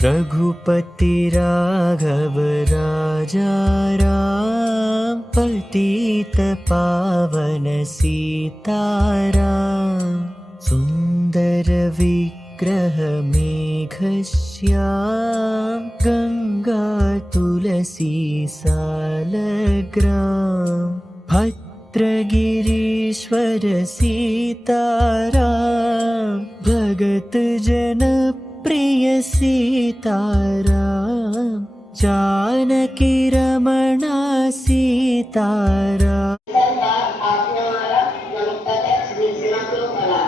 रघुपति राघव राजा राम, पतित पावन सीताराम। सुंदर विग्रह मेघश्याम, गंगा तुलसी सालग्राम। भद्रगिरीश्वर सीताराम, भगत जन प्रिय सीताराम। जानकी रमणा सीताराम। आपने हमारा नमक का टैक्स बीचना क्यों करा?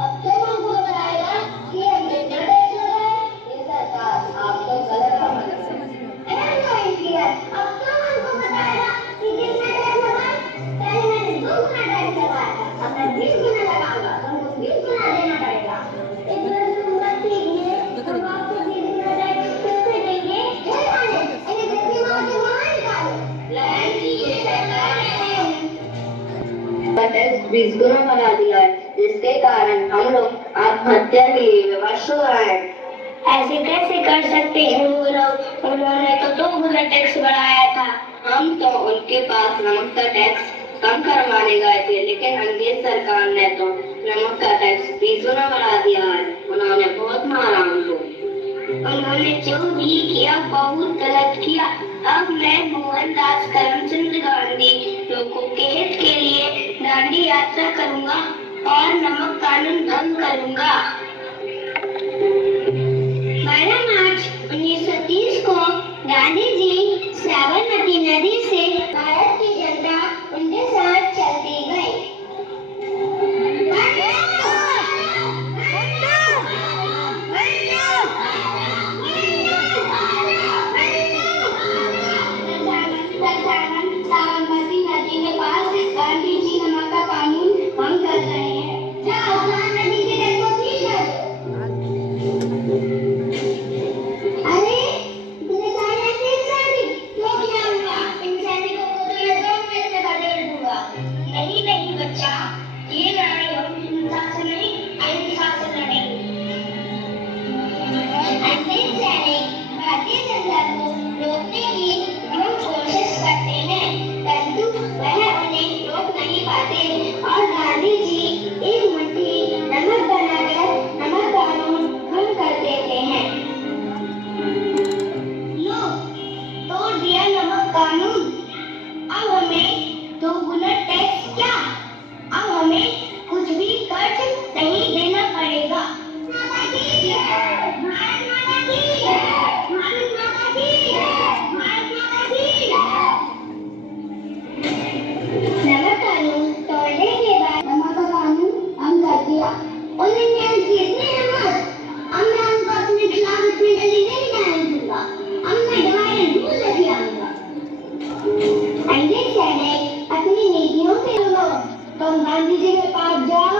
अब तो हमको बताएगा कि हम कितना टैक्स लगाए। ये सरकार आप तो गलत समझ रहे हैं। अब तो हमको बताएगा कि कितना टैक्स लगाए। पहले मैंने 2 गुना टैक्स लगाया, अब मैं 20 गुना लगाऊंगा, तो हमको 20 गुना देना पड़ेगा। इस तरह से हम बात कीजिए, हम आपको 20 गुना टैक्स किससे देंगे? टैक्स 20 गुना बढ़ा दिया है, जिसके कारण हम लोग आत्महत्या के लिए विवश हो रहे हैं। ऐसे कैसे कर सकते हैं वो लोग? उन्होंने तो 2 गुना टैक्स बढ़ाया था। हम तो उनके पास नमक का टैक्स कम करवाने गए थे, लेकिन अंग्रेज सरकार ने तो नमक का टैक्स 20 गुना बढ़ा दिया है। उन्होंने बहुत मारा हमको। उन्होंने जो भी किया बहुत गलत किया। अब मैं मोहनदास करमचंद गांधी लोगों के हित के लिए दांडी यात्रा करूंगा और नमक कानून भंग करूंगा। 12 मार्च 1930 को गांधी जी साबरमती नदी से भारत की जनता उनके साथ चलती गई। साबरमती नदी के पास गांधी जी नमक का कानून भंग कर रहे हैं। जाओ नदी के डेट को ठीक कर दो। अरे तुमने कहा है कि सैनिक क्यों किया हुआ? इन सैनिकों को तो मैं 2 मिनट में बदल दूंगा। नहीं नहीं बच्चा, ये लड़ाई हम हिंसा से नहीं अहिंसा से लड़ेंगे। अंग्रेज सैनिक भारतीय जनता को रोकने की बहुत कोशिश करते हैं, परंतु वह उन्हें रोक नहीं पाते और गांधी जी एक मुट्ठी नमक बनाकर नमक कानून भंग कर देते हैं। लो, तोड़ दिया नमक कानून। अब हमें 2 गुना टैक्स क्या, अब हमें कुछ भी कर्ज नहीं देना पड़ेगा। माता की जय, भारत माता की जय, भारत माता की जय, भारत माता की जय। नमक कानून तोड़ने के बाद नमक का कानून हम कर दिया। उन्होंने कितने नमक, अब मैं उनको अपने खिलाफ इतनी जल्दी नहीं जाने दूंगा। अब मैं दोबारा रूल लेके आऊंगा। अंग्रेज सैनिक अपनी नीतियों के लोगों, तुम गांधी जी के पास जाओ